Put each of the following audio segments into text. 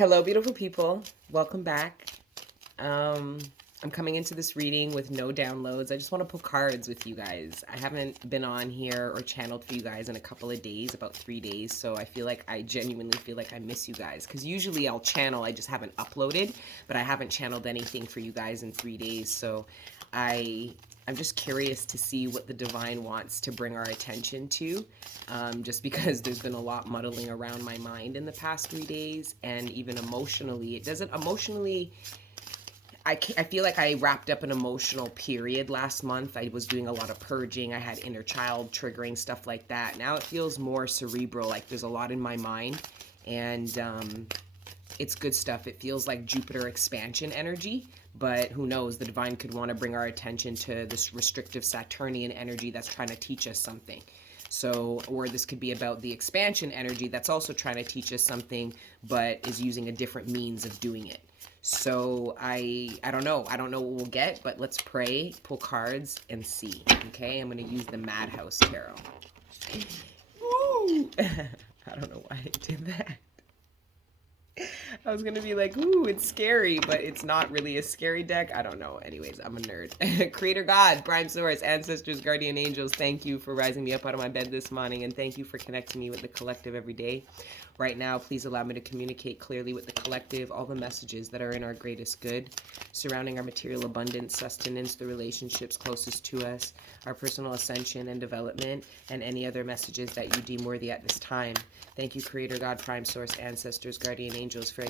Hello, beautiful people. Welcome back. Um, I'm coming into this reading with no downloads. I just want to pull cards with you guys. I haven't been on here or channeled for you guys in a couple of days, about 3 days. So I genuinely feel like I miss you guys. Because usually I'll channel, I just haven't uploaded. But I haven't channeled anything for you guys in 3 days. So I'm just curious to see what the divine wants to bring our attention to, just because there's been a lot muddling around my mind in the past 3 days, and even emotionally, I feel like I wrapped up an emotional period last month. I was doing a lot of purging. I had inner child triggering, stuff like that. Now it feels more cerebral, like there's a lot in my mind, and it's good stuff. It feels like Jupiter expansion energy, but who knows? The divine could want to bring our attention to this restrictive Saturnian energy that's trying to teach us something. So, or this could be about the expansion energy that's also trying to teach us something, but is using a different means of doing it. So I don't know. I don't know what we'll get, but let's pray, pull cards, and see. Okay, I'm going to use the Madhouse Tarot. Woo! I don't know why I did that. I was gonna be like, ooh, it's scary, but it's not really a scary deck. I don't know. Anyways, I'm a nerd. Creator God, Prime Source, Ancestors, Guardian Angels, thank you for rising me up out of my bed this morning, and thank you for connecting me with the collective every day. Right now, please allow me to communicate clearly with the collective all the messages that are in our greatest good, surrounding our material abundance, sustenance, the relationships closest to us, our personal ascension and development, and any other messages that you deem worthy at this time. Thank you, Creator God, Prime Source, Ancestors, Guardian Angels, for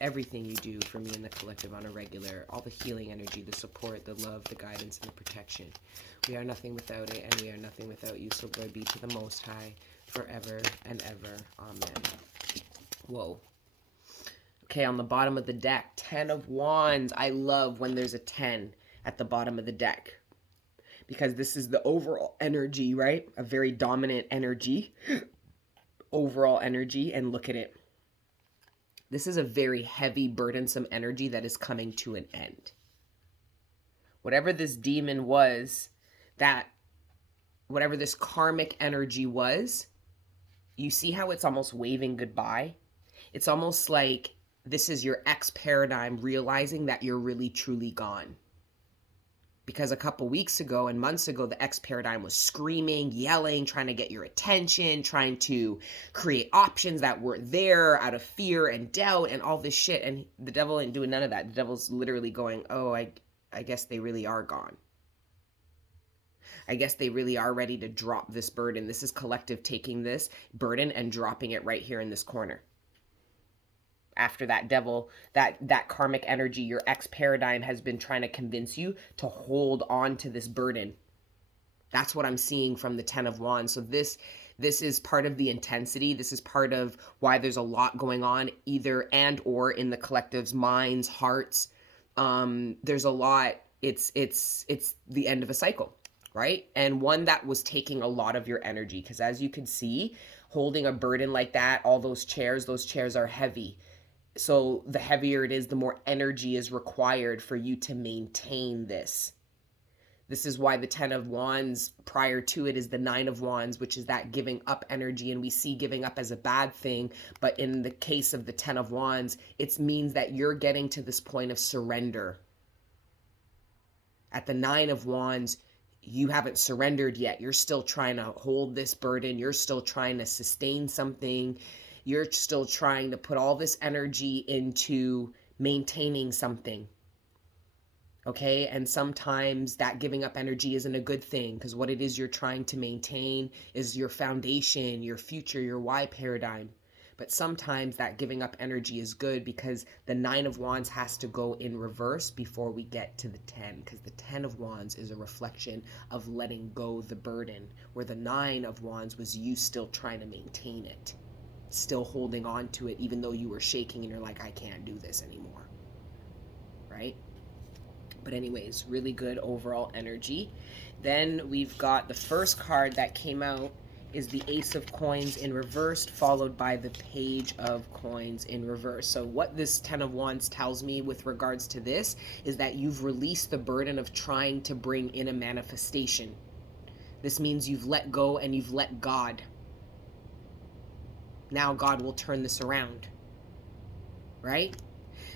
everything you do for me and the collective on a regular, all the healing energy, the support, the love, the guidance, and the protection. We are nothing without it, and we are nothing without you, so glory be to the Most High, forever and ever. Amen. Whoa. Okay, on the bottom of the deck, 10 of Wands. I love when there's a 10 at the bottom of the deck, because this is the overall energy, right? A very dominant energy, overall energy, and look at it. This is a very heavy, burdensome energy that is coming to an end. Whatever this demon was, whatever this karmic energy was, you see how it's almost waving goodbye? It's almost like this is your ex paradigm realizing that you're really, truly gone. Because a couple weeks ago and months ago, the ex paradigm was screaming, yelling, trying to get your attention, trying to create options that weren't there out of fear and doubt and all this shit. And the devil ain't doing none of that. The devil's literally going, oh, I guess they really are gone. I guess they really are ready to drop this burden. This is collective taking this burden and dropping it right here in this corner. After that devil, that karmic energy, your ex paradigm has been trying to convince you to hold on to this burden. That's what I'm seeing from the 10 of Wands. So this is part of the intensity. This is part of why there's a lot going on, either and or in the collective's minds, hearts. There's a lot. It's the end of a cycle, right? And one that was taking a lot of your energy, because as you can see, holding a burden like that, all those chairs are heavy. So the heavier it is, the more energy is required for you to maintain this. This is why the 10 of Wands, prior to it, is the 9 of Wands, which is that giving up energy. And we see giving up as a bad thing. But in the case of the 10 of Wands, it means that you're getting to this point of surrender. At the 9 of Wands, you haven't surrendered yet. You're still trying to hold this burden. You're still trying to sustain something. You're still trying to put all this energy into maintaining something. Okay? And sometimes that giving up energy isn't a good thing, because what it is you're trying to maintain is your foundation, your future, your why paradigm. But sometimes that giving up energy is good, because the 9 of Wands has to go in reverse before we get to the 10, because the 10 of Wands is a reflection of letting go the burden, where the 9 of Wands was you still trying to maintain it, still holding on to it, even though you were shaking and you're like, I can't do this anymore, right? But anyways, really good overall energy. Then we've got the first card that came out is the Ace of Coins in reversed, followed by the Page of Coins in reverse. So what this 10 of Wands tells me with regards to this is that you've released the burden of trying to bring in a manifestation. This means you've let go and you've let God. Now God will turn this around. right?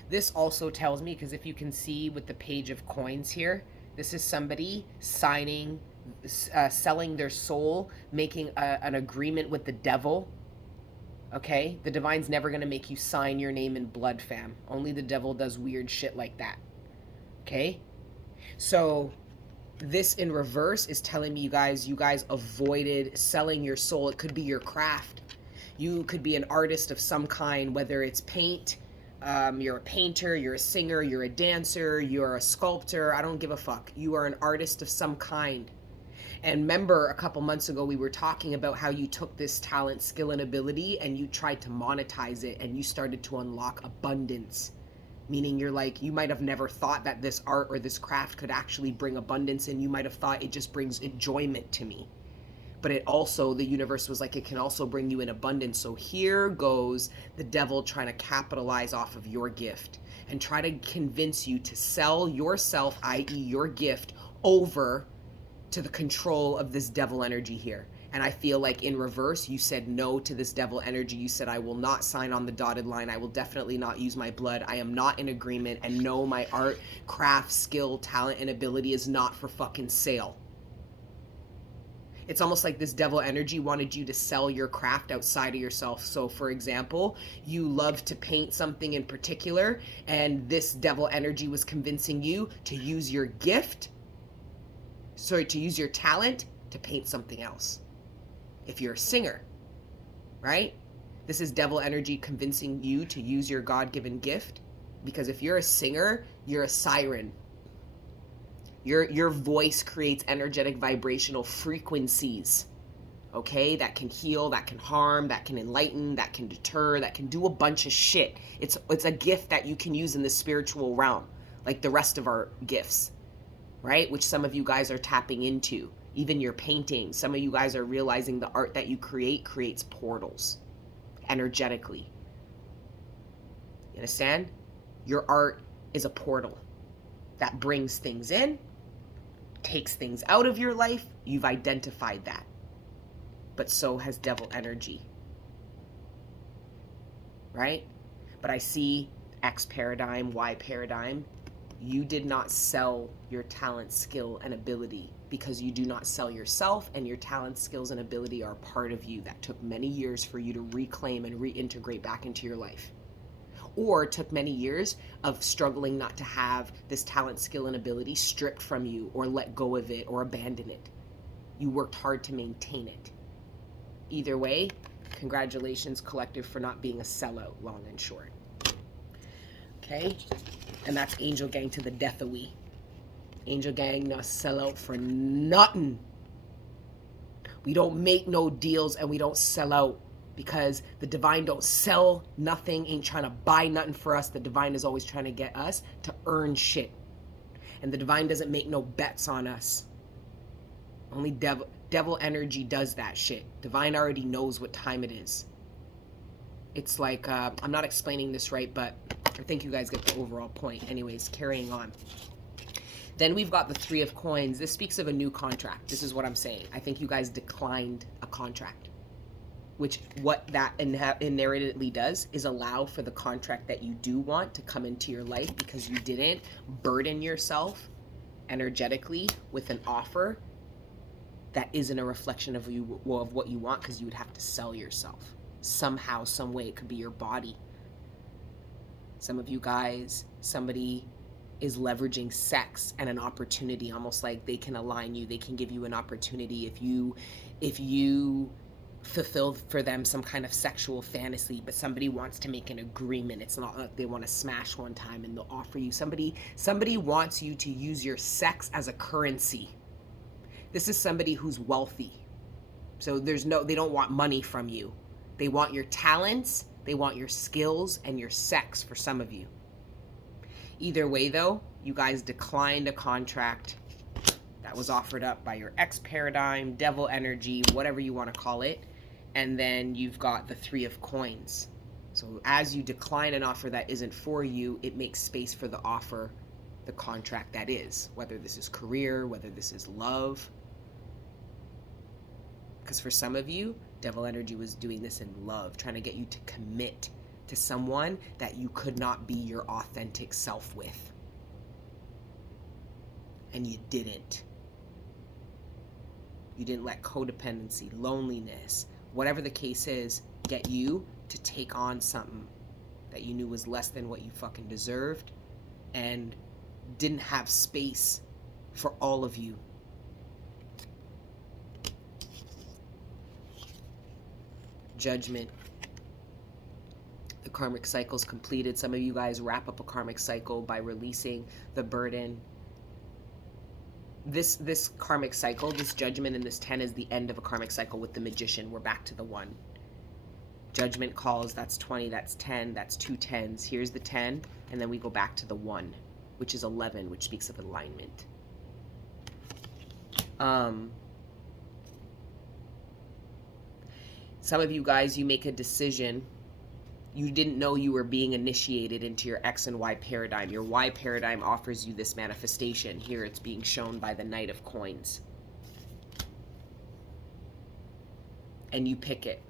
This also tells me, because if you can see with the page of coins here, this is somebody signing, selling their soul, making an agreement with the devil. Okay? The divine's never going to make you sign your name in blood, fam. Only the devil does weird shit like that. Okay? So this in reverse is telling me you guys avoided selling your soul. It could be your craft. You could be an artist of some kind, whether it's paint, you're a painter, you're a singer, you're a dancer, you're a sculptor. I don't give a fuck. You are an artist of some kind. And remember, a couple months ago, we were talking about how you took this talent, skill, and ability and you tried to monetize it and you started to unlock abundance. Meaning you're like, you might have never thought that this art or this craft could actually bring abundance, and you might have thought it just brings enjoyment to me. But it also, the universe was like, it can also bring you in abundance. So here goes the devil trying to capitalize off of your gift and try to convince you to sell yourself, i.e. your gift, over to the control of this devil energy here. And I feel like in reverse, you said no to this devil energy. You said, I will not sign on the dotted line. I will definitely not use my blood. I am not in agreement. And no, my art, craft, skill, talent, and ability is not for fucking sale. It's almost like this devil energy wanted you to sell your craft outside of yourself. So for example, you love to paint something in particular, and this devil energy was convincing you to use your gift, to use your talent to paint something else. If you're a singer, right? This is devil energy convincing you to use your God-given gift. Because if you're a singer, you're a siren. Your voice creates energetic vibrational frequencies, okay? That can heal, that can harm, that can enlighten, that can deter, that can do a bunch of shit. It's a gift that you can use in the spiritual realm, like the rest of our gifts, right? Which some of you guys are tapping into. Even your painting, some of you guys are realizing the art that you create creates portals energetically. You understand? Your art is a portal that brings things in, takes things out of your life. You've identified that. But so has devil energy. Right? But I see X paradigm, Y paradigm. You did not sell your talent, skill, and ability, because you do not sell yourself, and your talent, skills, and ability are part of you that took many years for you to reclaim and reintegrate back into your life. Or it took many years of struggling not to have this talent, skill, and ability stripped from you, or let go of it, or abandon it. You worked hard to maintain it. Either way, congratulations, collective, for not being a sellout, long and short. Okay? And that's Angel Gang to the death of we. Angel Gang not sell out for nothing. We don't make no deals and we don't sell out, because the divine don't sell nothing, ain't trying to buy nothing for us. The divine is always trying to get us to earn shit. And the divine doesn't make no bets on us. Only devil energy does that shit. Divine already knows what time it is. It's like, I'm not explaining this right, but I think you guys get the overall point. Anyways, carrying on. Then we've got the Three of Coins. This speaks of a new contract. This is what I'm saying. I think you guys declined a contract. Which what that inherently does is allow for the contract that you do want to come into your life, because you didn't burden yourself energetically with an offer that isn't a reflection of what you want, because you would have to sell yourself. Somehow, some way. It could be your body. Some of you guys, somebody is leveraging sex and an opportunity, almost like they can align you. They can give you an opportunity if you fulfill for them some kind of sexual fantasy, but somebody wants to make an agreement. It's not like they want to smash one time and they'll offer you. Somebody wants you to use your sex as a currency. This is somebody who's wealthy. So they don't want money from you. They want your talents, they want your skills, and your sex for some of you. Either way though, you guys declined a contract that was offered up by your X paradigm, devil energy, whatever you want to call it. And then you've got the Three of Coins. So as you decline an offer that isn't for you, it makes space for the offer, the contract that is, whether this is career, whether this is love. Because for some of you, devil energy was doing this in love, trying to get you to commit to someone that you could not be your authentic self with. And you didn't. You didn't let codependency, loneliness, whatever the case is, get you to take on something that you knew was less than what you fucking deserved and didn't have space for all of you. Judgment. The karmic cycle's completed. Some of you guys wrap up a karmic cycle by releasing the burden. This karmic cycle, this judgment and this 10 is the end of a karmic cycle with the magician. We're back to the 1. Judgment calls, that's 20, that's 10, that's 2 10s. Here's the 10, and then we go back to the 1, which is 11, which speaks of alignment. Some of you guys, you make a decision. You didn't know you were being initiated into your X and Y paradigm. Your Y paradigm offers you this manifestation. Here it's being shown by the Knight of Coins. And you pick it.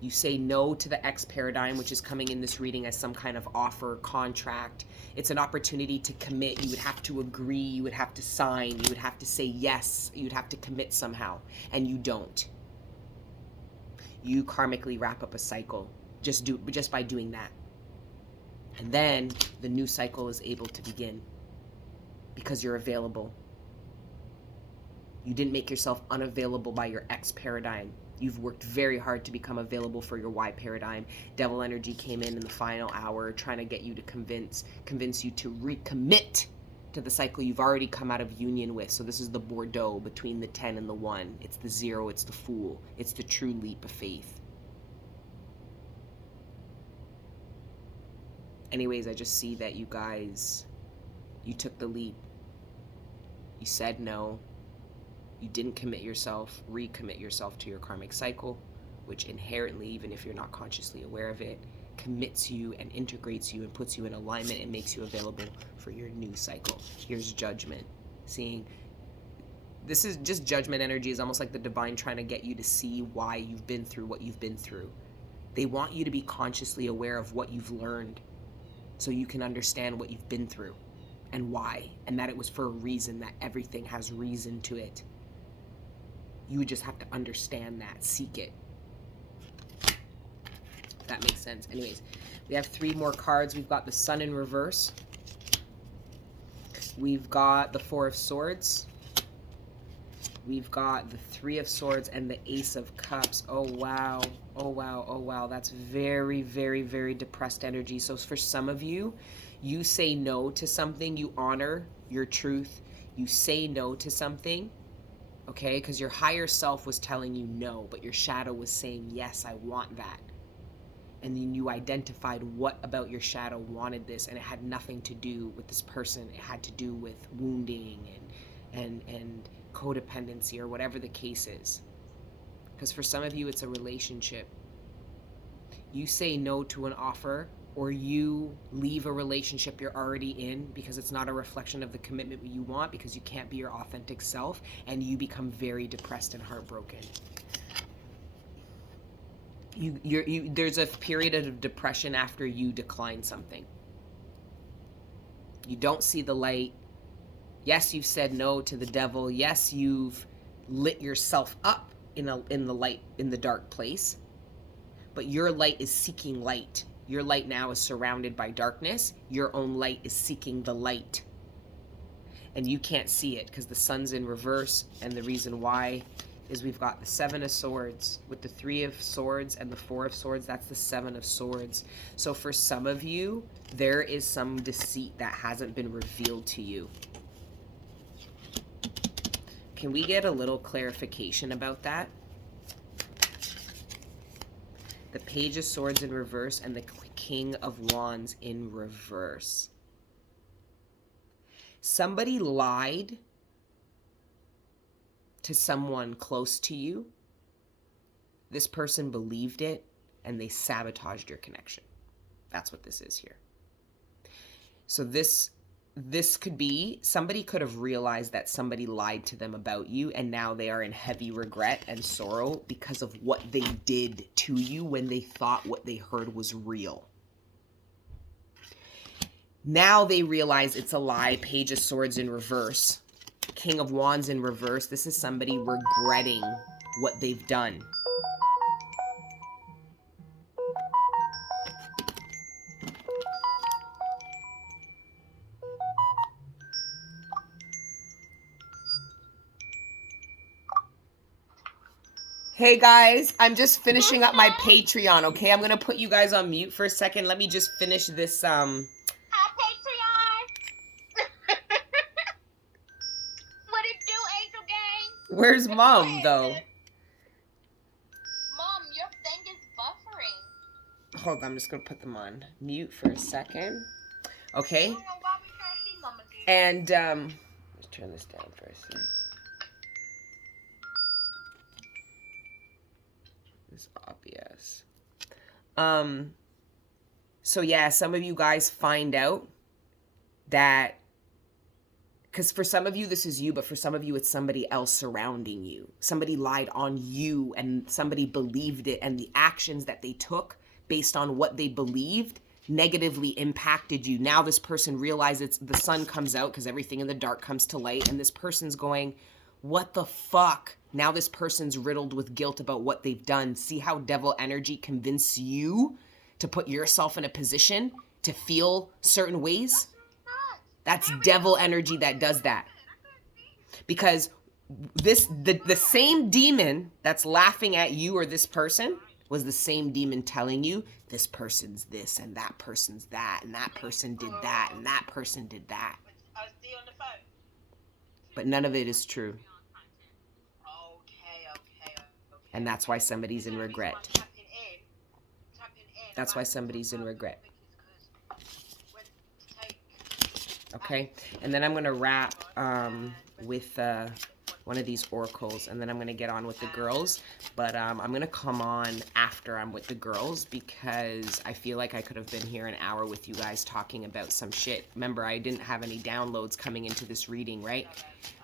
You say no to the X paradigm, which is coming in this reading as some kind of offer, contract. It's an opportunity to commit. You would have to agree. You would have to sign. You would have to say yes. You would have to commit somehow. And you don't. You karmically wrap up a cycle just by doing that. And then the new cycle is able to begin because you're available. You didn't make yourself unavailable by your X paradigm. You've worked very hard to become available for your Y paradigm. Devil energy came in the final hour trying to get you to convince you to recommit to the cycle you've already come out of union with. So this is the Bordeaux between the 10 and the 1. It's the 0, it's the Fool. It's the true leap of faith. Anyways, I just see that you guys, you took the leap. You said no. You didn't commit yourself, recommit yourself to your karmic cycle, which inherently, even if you're not consciously aware of it, commits you and integrates you and puts you in alignment and makes you available for your new cycle. Here's Judgment. Seeing, this is just Judgment energy is almost like the divine trying to get you to see why you've been through what you've been through. They want you to be consciously aware of what you've learned so you can understand what you've been through and why, and that it was for a reason, that everything has reason to it. You would just have to understand that, seek it. If that makes sense. Anyways, we have 3 more cards. We've got the Sun in reverse. We've got the 4 of Swords. We've got the 3 of Swords and the Ace of Cups. Oh, wow. Oh, wow. Oh, wow. That's very, very, very depressed energy. So for some of you, you say no to something. You honor your truth. You say no to something, okay? Because your higher self was telling you no, but your shadow was saying, yes, I want that. And then you identified what about your shadow wanted this, and it had nothing to do with this person. It had to do with wounding and codependency or whatever the case is. Because for some of you, it's a relationship. You say no to an offer, or you leave a relationship you're already in because it's not a reflection of the commitment you want, because you can't be your authentic self, and you become very depressed and heartbroken. There's a period of depression after you decline something. You don't see the light. Yes, you've said no to the devil. Yes, you've lit yourself up in the light, in the dark place. But your light is seeking light. Your light now is surrounded by darkness. Your own light is seeking the light. And you can't see it because the sun's in reverse. And the reason why is we've got the 7 of Swords with the 3 of Swords and the 4 of Swords. That's the 7 of Swords. So for some of you, there is some deceit that hasn't been revealed to you. Can we get a little clarification about that? The Page of Swords in reverse and the King of Wands in reverse. Somebody lied to someone close to you. This person believed it and they sabotaged your connection. That's what this is here. So this could be, somebody could have realized that somebody lied to them about you, and now they are in heavy regret and sorrow because of what they did to you when they thought what they heard was real. Now they realize it's a lie. Page of Swords in reverse. King of Wands in reverse. This is somebody regretting what they've done. Hey guys, I'm just finishing up my Patreon, okay? I'm gonna put you guys on mute for a second. Let me just finish this, Hi, Patreon! What it do, Angel Gang? Where's Mom, though? Mom, your thing is buffering. Hold on, I'm just gonna put them on mute for a second. Okay? I don't know why we can't see Mama do. And, let's turn this down for a sec. This obvious. So yeah, some of you guys find out that, because for some of you this is you, but for some of you it's somebody else surrounding you. Somebody lied on you and somebody believed it, and the actions that they took based on what they believed negatively impacted you. Now this person realizes the sun comes out because everything in the dark comes to light, and this person's going, what the fuck? Now this person's riddled with guilt about what they've done. See how devil energy convinces you to put yourself in a position to feel certain ways? That's devil energy that does that. Because the same demon that's laughing at you or this person was the same demon telling you this person's this and that person's that and that person did that and that person did that. But none of it is true. And that's why somebody's in regret. That's why somebody's in regret. Okay, and then I'm going to wrap with one of these oracles, and then I'm going to get on with the girls. But I'm going to come on after I'm with the girls because I feel like I could have been here an hour with you guys talking about some shit. Remember, I didn't have any downloads coming into this reading, right?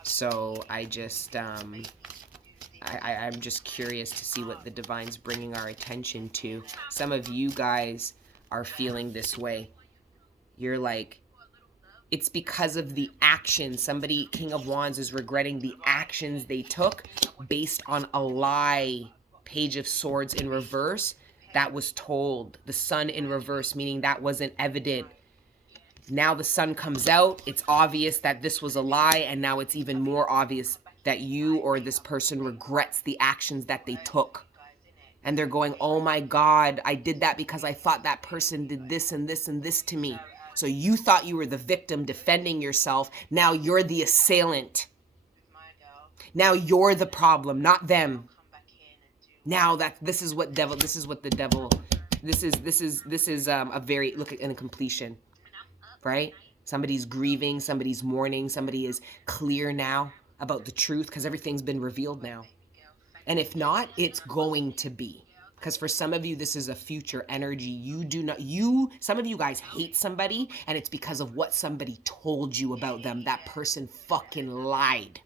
So I just, I'm just curious to see what the Divine's bringing our attention to. Some of you guys are feeling this way. You're like, it's because of the action. Somebody, King of Wands, is regretting the actions they took based on a lie. Page of Swords in reverse, that was told. The sun in reverse, meaning that wasn't evident. Now the sun comes out. It's obvious that this was a lie, and now it's even more obvious that you or this person regrets the actions that they took. And they're going, oh my God, I did that because I thought that person did this and this and this to me. So you thought you were the victim defending yourself. Now you're the assailant. Now you're the problem, not them. Now this is what the devil, this is a very, look at in a completion, right? Somebody's grieving, somebody's mourning, somebody is clear now about the truth because everything's been revealed now. And if not, it's going to be. Because for some of you, this is a future energy. Some of you guys hate somebody, and it's because of what somebody told you about them. That person fucking lied.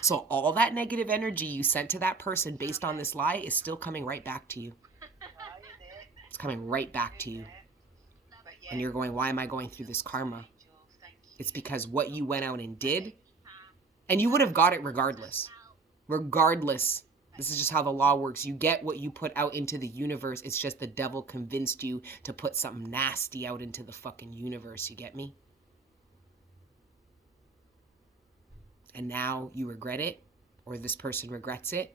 So all that negative energy you sent to that person based on this lie is still coming right back to you. It's coming right back to you. And you're going, why am I going through this karma? It's because what you went out and did, and you would have got it regardless. Regardless. This is just how the law works. You get what you put out into the universe. It's just the devil convinced you to put something nasty out into the fucking universe. You get me? And now you regret it, or this person regrets it.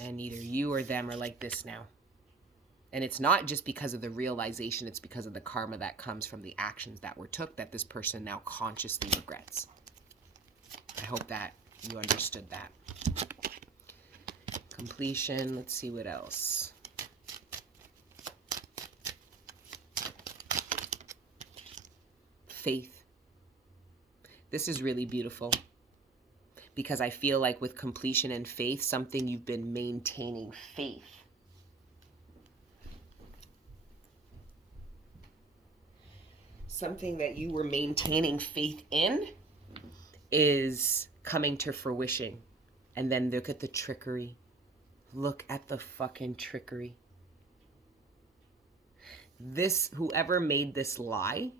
And either you or them are like this now. And it's not just because of the realization, it's because of the karma that comes from the actions that were took that this person now consciously regrets. I hope that you understood that. Completion. Let's see what else. Faith. This is really beautiful because I feel like with completion and faith, something you've been maintaining faith. Something that you were maintaining faith in is coming to fruition. And then look at the trickery. Look at the fucking trickery. Whoever made this lie,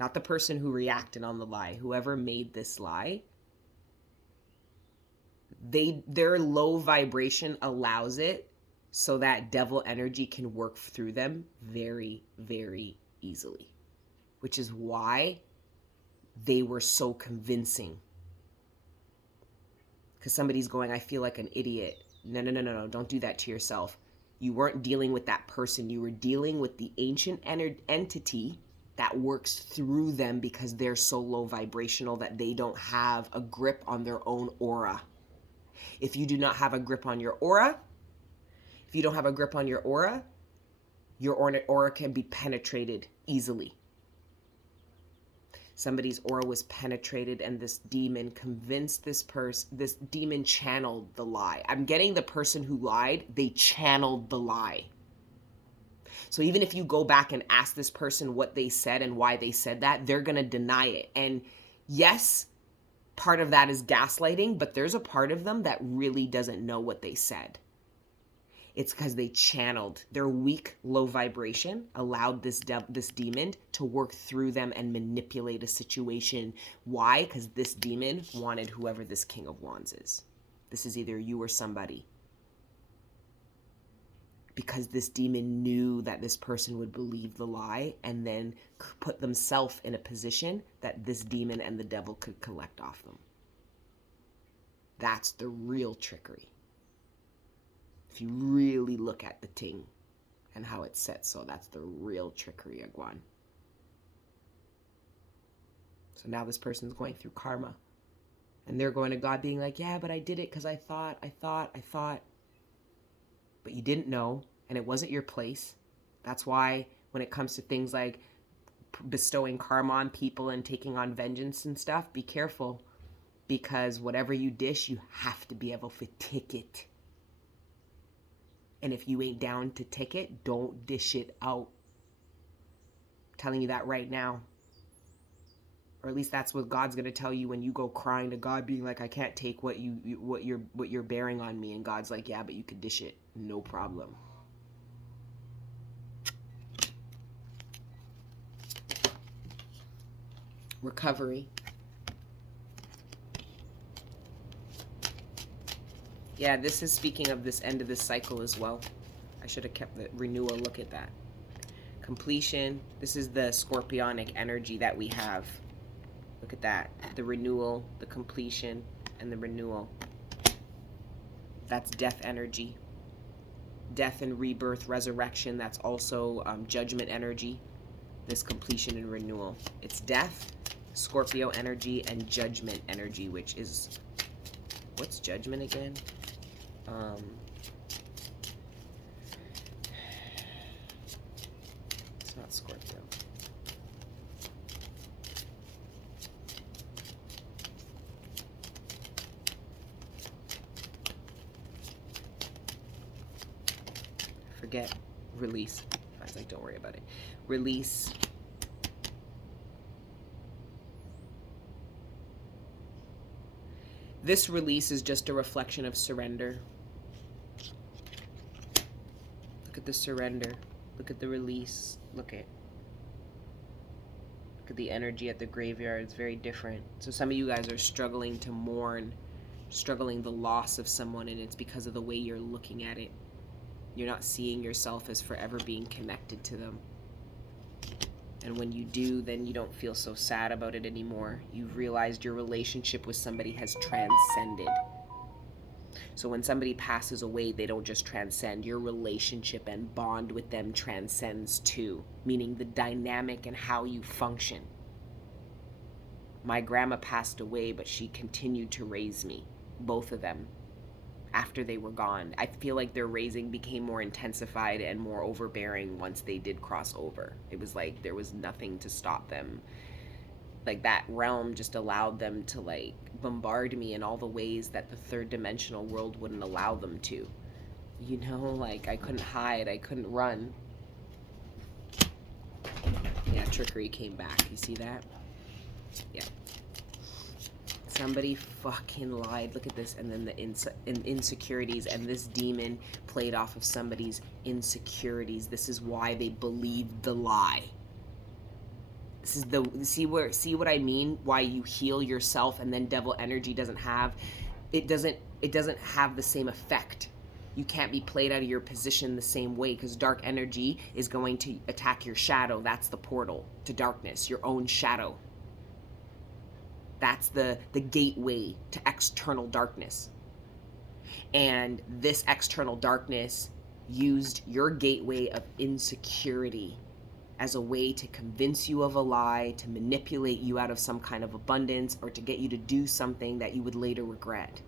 not the person who reacted on the lie, whoever made this lie, their low vibration allows it so that devil energy can work through them very, very easily, which is why they were so convincing. Because somebody's going, I feel like an idiot. No, don't do that to yourself. You weren't dealing with that person. You were dealing with the ancient entity that works through them because they're so low vibrational that they don't have a grip on their own aura. If you do not have a grip on your aura, if you don't have a grip on your aura can be penetrated easily. Somebody's aura was penetrated and this demon convinced this demon channeled the lie. I'm getting the person who lied, they channeled the lie. So even if you go back and ask this person what they said and why they said that, they're going to deny it. And yes, part of that is gaslighting, but there's a part of them that really doesn't know what they said. It's because they channeled their weak, low vibration, allowed this demon to work through them and manipulate a situation. Why? Because this demon wanted whoever this King of Wands is. This is either you or somebody. Because this demon knew that this person would believe the lie and then put themselves in a position that this demon and the devil could collect off them. That's the real trickery. If you really look at the ting and how it's set, so that's the real trickery, Agwan. So now this person's going through karma. And they're going to God being like, yeah, but I did it because I thought. But you didn't know, and it wasn't your place. That's why when it comes to things like bestowing karma on people and taking on vengeance and stuff, be careful. Because whatever you dish, you have to be able to take it. And if you ain't down to take it, don't dish it out. I'm telling you that right now. Or at least that's what God's gonna tell you when you go crying to God, being like, I can't take what you're bearing on me. And God's like, yeah, but you could dish it, no problem. Recovery. Yeah, this is speaking of this end of this cycle as well. I should have kept the renewal. Look at that. Completion. This is the scorpionic energy that we have. Look at that. The renewal, the completion, and the renewal. That's death energy. Death and rebirth, resurrection. That's also judgment energy. This completion and renewal. It's death, Scorpio energy, and judgment energy, which is... What's judgment again? It's not Scorpio. Forget. Release. I was like, don't worry about it. Release. This release is just a reflection of surrender. Look at the surrender. Look at the release. Look at the energy at the graveyard. It's very different. So some of you guys are struggling to mourn, struggling the loss of someone, and it's because of the way you're looking at it. You're not seeing yourself as forever being connected to them. And when you do, then you don't feel so sad about it anymore. You've realized your relationship with somebody has transcended. So when somebody passes away, they don't just transcend. Your relationship and bond with them transcends too, meaning the dynamic and how you function. My grandma passed away, but she continued to raise me, both of them, after they were gone. I feel like their raising became more intensified and more overbearing once they did cross over. It was like there was nothing to stop them. Like that realm just allowed them to like bombard me in all the ways that the third dimensional world wouldn't allow them to. You know, like I couldn't hide, I couldn't run. Yeah, trickery came back. You see that? Yeah. Somebody fucking lied. Look at this. And then the insecurities. And this demon played off of somebody's insecurities. This is why they believed the lie. This is see what I mean? Why you heal yourself and then devil energy doesn't have the same effect. You can't be played out of your position the same way, because dark energy is going to attack your shadow. That's the portal to darkness, your own shadow. That's the gateway to external darkness. And this external darkness used your gateway of insecurity as a way to convince you of a lie, to manipulate you out of some kind of abundance, or to get you to do something that you would later regret.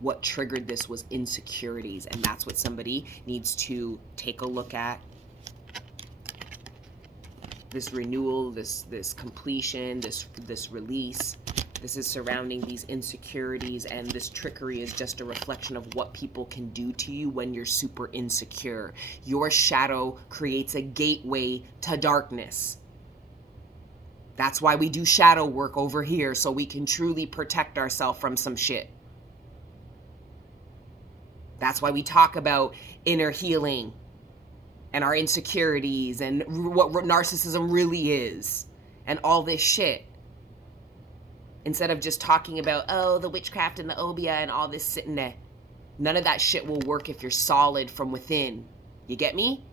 What triggered this was insecurities, and that's what somebody needs to take a look at. This renewal, this completion, this release. This is surrounding these insecurities, and this trickery is just a reflection of what people can do to you when you're super insecure. Your shadow creates a gateway to darkness. That's why we do shadow work over here, so we can truly protect ourselves from some shit. That's why we talk about inner healing and our insecurities and what narcissism really is and all this shit. Instead of just talking about, oh, the witchcraft and the obia and all this sitting there. None of that shit will work if you're solid from within. You get me?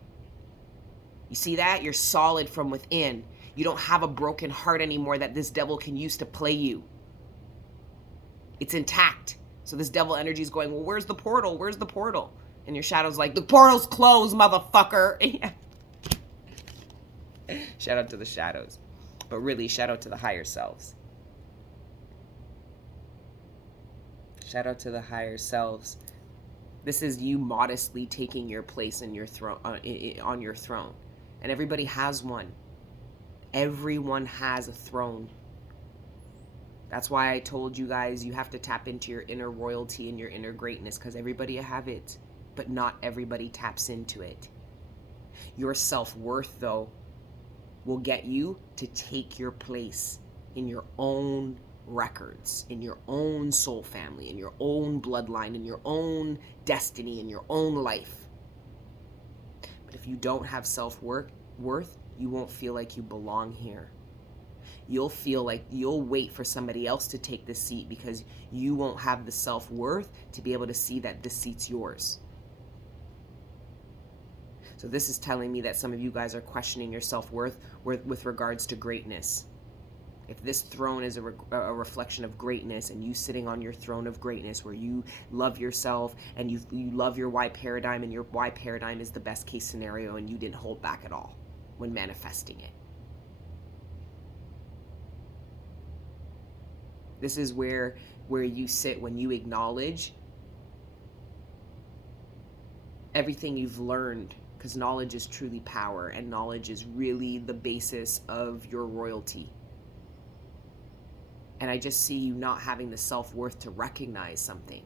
You see that? You're solid from within. You don't have a broken heart anymore that this devil can use to play you. It's intact. So this devil energy is going, well, where's the portal? Where's the portal? And your shadow's like, the portal's closed, motherfucker. Shout out to the shadows. But really, shout out to the higher selves. Shout out to the higher selves. This is you modestly taking your place in your throne, on your throne. And everybody has one. Everyone has a throne. That's why I told you guys you have to tap into your inner royalty and your inner greatness, because everybody have it, but not everybody taps into it. Your self-worth, though, will get you to take your place in your own records, in your own soul family, in your own bloodline, in your own destiny, in your own life. But if you don't have self-worth, you won't feel like you belong here. You'll feel like you'll wait for somebody else to take the seat because you won't have the self-worth to be able to see that this seat's yours. So this is telling me that some of you guys are questioning your self-worth with regards to greatness. If this throne is a reflection of greatness, and you sitting on your throne of greatness where you love yourself and you love your why paradigm, and your why paradigm is the best case scenario, and you didn't hold back at all when manifesting it. This is where you sit when you acknowledge everything you've learned, because knowledge is truly power, and knowledge is really the basis of your royalty. And I just see you not having the self-worth to recognize something.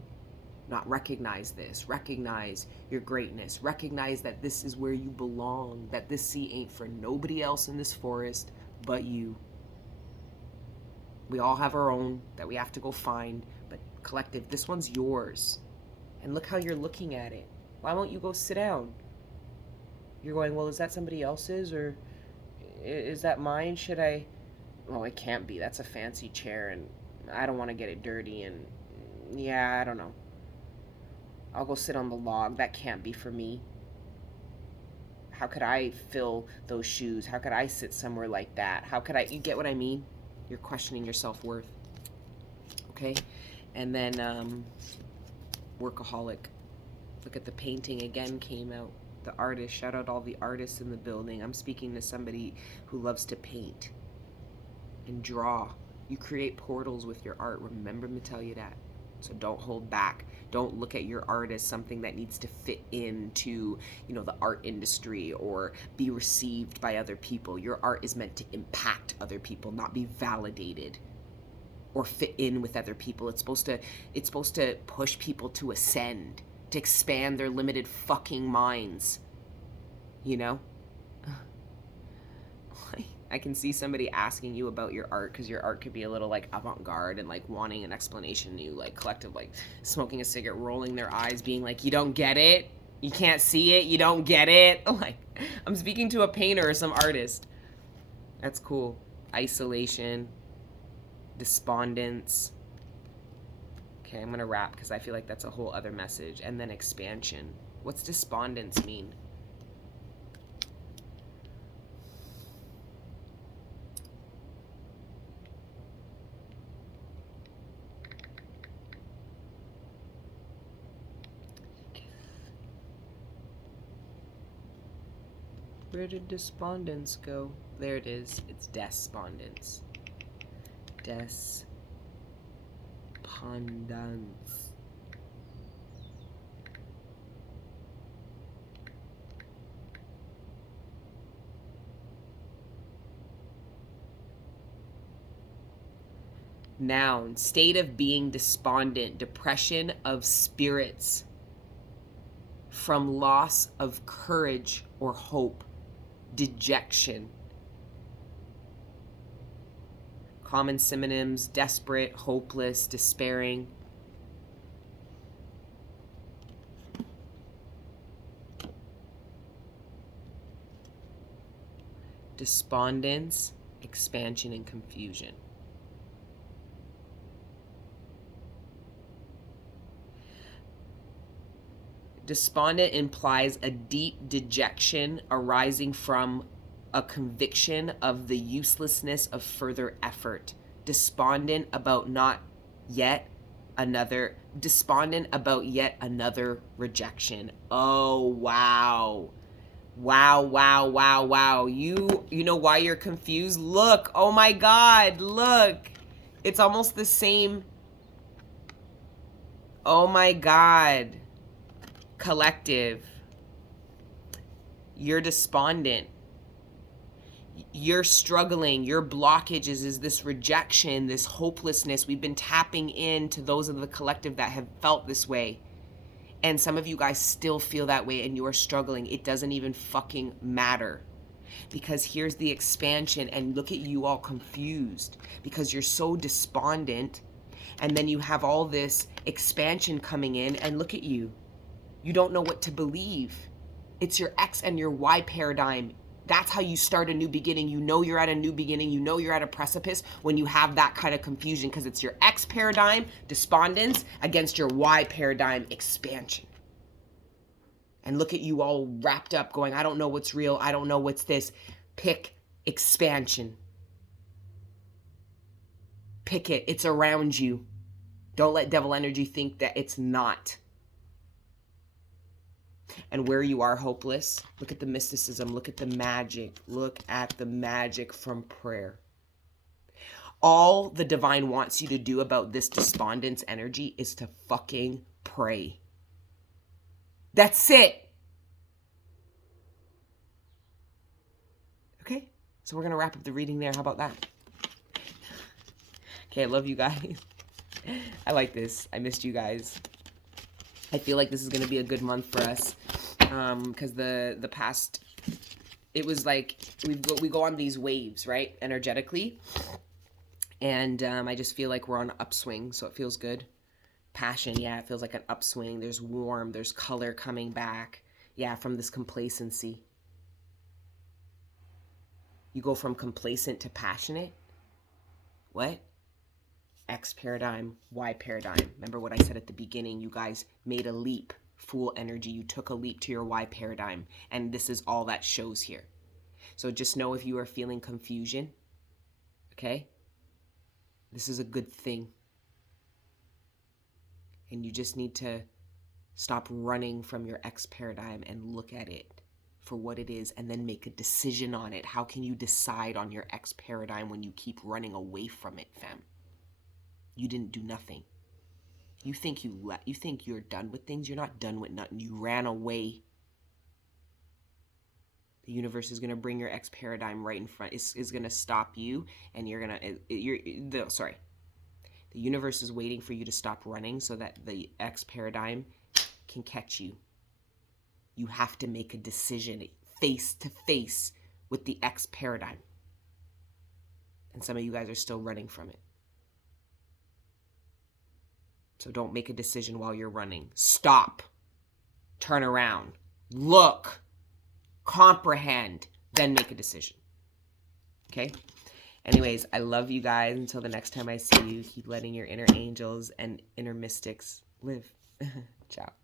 Not recognize this. Recognize your greatness. Recognize that this is where you belong. That this seat ain't for nobody else in this forest but you. We all have our own that we have to go find. But collective, this one's yours. And look how you're looking at it. Why won't you go sit down? You're going, well, is that somebody else's? Or is that mine? Should I... Well, it can't be. That's a fancy chair, and I don't want to get it dirty, and yeah, I don't know. I'll go sit on the log. That can't be for me. How could I fill those shoes? How could I sit somewhere like that? How could I... You get what I mean? You're questioning your self-worth. Okay? And then, workaholic. Look at the painting again came out. The artist. Shout out all the artists in the building. I'm speaking to somebody who loves to paint and draw. You create portals with your art. Remember me to tell you that. So don't hold back. Don't look at your art as something that needs to fit into, the art industry or be received by other people. Your art is meant to impact other people, not be validated or fit in with other people. It's supposed to push people to ascend, to expand their limited fucking minds. I can see somebody asking you about your art, because your art could be a little like avant-garde and like wanting an explanation. You like collective, like smoking a cigarette, rolling their eyes, being like, you don't get it, you can't see it, you don't get it. Like, I'm speaking to a painter or some artist. That's cool. Isolation, despondence. Okay, I'm gonna wrap because I feel like that's a whole other message. And then expansion. What's despondence mean? Where did despondence go? There it is. It's despondence. Despondence. Noun, state of being despondent, depression of spirits from loss of courage or hope, dejection. Common synonyms, desperate, hopeless, despairing. Despondence, expansion, and confusion. Despondent implies a deep dejection arising from a conviction of the uselessness of further effort. Despondent about yet another rejection. Oh, wow. Wow. You know why you're confused? Look, oh my God, look. It's almost the same. Oh my God. Collective. You're despondent. You're struggling. Your blockages is this rejection, this hopelessness. We've been tapping into those of the collective that have felt this way. And some of you guys still feel that way and you are struggling. It doesn't even fucking matter. Because here's the expansion, and look at you all confused because you're so despondent. And then you have all this expansion coming in, and look at you. You don't know what to believe. It's your X and your Y paradigm. That's how you start a new beginning. You know you're at a new beginning. You know you're at a precipice when you have that kind of confusion, because it's your X paradigm, despondence, against your Y paradigm, expansion. And look at you all wrapped up going, I don't know what's real. I don't know what's this. Pick expansion. Pick it. It's around you. Don't let devil energy think that it's not. And where you are hopeless, look at the mysticism, look at the magic, look at the magic from prayer. All the divine wants you to do about this despondence energy is to fucking pray. That's it. Okay, so we're going to wrap up the reading there. How about that? Okay, I love you guys. I like this. I missed you guys. I feel like this is going to be a good month for us, because the past, it was like we go on these waves, right, energetically, and I just feel like we're on an upswing, so it feels good. Passion, yeah, it feels like an upswing. There's warm, there's color coming back, yeah, from this complacency. You go from complacent to passionate. What? X paradigm, Y paradigm. Remember what I said at the beginning? You guys made a leap. Fool energy. You took a leap to your Y paradigm. And this is all that shows here. So just know if you are feeling confusion, okay? This is a good thing. And you just need to stop running from your X paradigm and look at it for what it is, and then make a decision on it. How can you decide on your X paradigm when you keep running away from it, fam? You didn't do nothing. You think you're done with things. You're not done with nothing. You ran away. The universe is going to bring your X paradigm right in front. Is going to stop you, and the universe is waiting for you to stop running so that the X paradigm can catch you. You have to make a decision face to face with the X paradigm. And some of you guys are still running from it. So don't make a decision while you're running. Stop. Turn around. Look. Comprehend. Then make a decision. Okay? Anyways, I love you guys. Until the next time I see you, keep letting your inner angels and inner mystics live. Ciao.